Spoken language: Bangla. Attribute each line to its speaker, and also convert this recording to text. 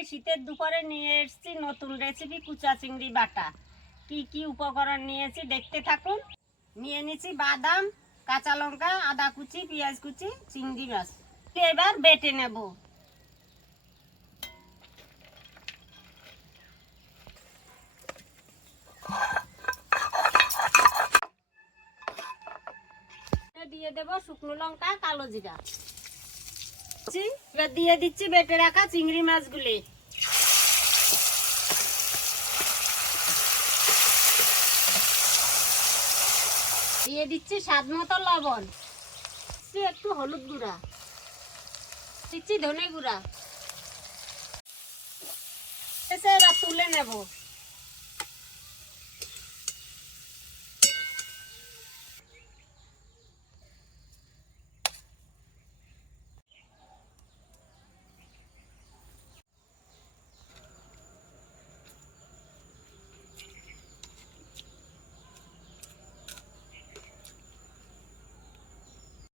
Speaker 1: এই শীতের দুপুরে নিয়ে এসেছি নতুন রেসিপি কুচা চিংড়ি বাটা। কি কি উপকরণ নিয়েছি দেখতে থাকুন। নিয়ে নিয়েছি বাদাম, কাঁচা লঙ্কা, আদা কুচি, পেঁয়াজ কুচি, চিংড়ি মাছ। এবার বেটে নেব। দিয়ে দেব শুকনো লঙ্কা, কালো জিরা। দিচ্ছি। এবার দিয়ে দিচ্ছি বেটে রাখা চিংড়ি মাছগুলি। দিয়ে দিচ্ছি স্বাদ মতো লবণ। একটু হলুদ গুঁড়া। দিচ্ছি ধনে গুঁড়া। এবার তুলে নেব।